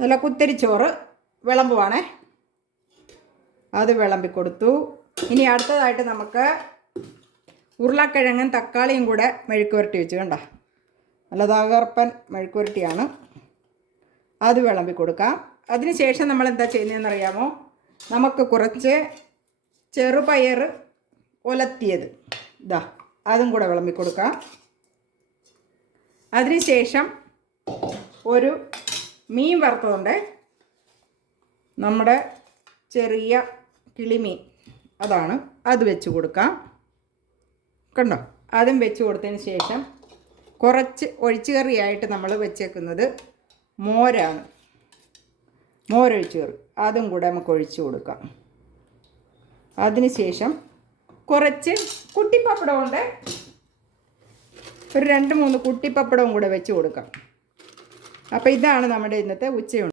നല്ല കുത്തരിച്ചോറ് വിളമ്പുവാണേ. അത് വിളമ്പി കൊടുത്തു. ഇനി അടുത്തതായിട്ട് നമുക്ക് ഉരുളക്കിഴങ്ങും തക്കാളിയും കൂടെ മെഴുക്ക് പുരട്ടി വെച്ച് കണ്ട നല്ല തകർപ്പൻ മെഴുക്ക് പുരട്ടിയാണ്. അത് വിളമ്പി കൊടുക്കാം. അതിനുശേഷം നമ്മൾ എന്താ ചെയ്യുന്നതെന്ന് അറിയാമോ? നമുക്ക് കുറച്ച് ചെറുപയർ ഉലത്തിയത് ഇതാ അതും കൂടെ വിളമ്പി കൊടുക്കാം. അതിനുശേഷം ഒരു മീൻ വറുത്തതുണ്ട്, നമ്മുടെ ചെറിയ കിളിമീൻ അതാണ്, അത് വെച്ച് കൊടുക്കാം. കണ്ടോ? അതും വെച്ച് കൊടുത്തതിന് ശേഷം കുറച്ച് ഒഴിച്ചുകറിയായിട്ട് നമ്മൾ വെച്ചേക്കുന്നത് മോരാണ്, മോരൊഴിച്ച് കറി, അതും കൂടെ നമുക്ക് ഒഴിച്ച് കൊടുക്കാം. അതിനുശേഷം കുറച്ച് കുട്ടിപ്പപ്പടമുണ്ട്, ഒരു 2-3 കുട്ടിപ്പപ്പടവും കൂടെ വെച്ച് കൊടുക്കാം. അപ്പോൾ ഇതാണ് നമ്മുടെ ഇന്നത്തെ ഉച്ചയൂണ്.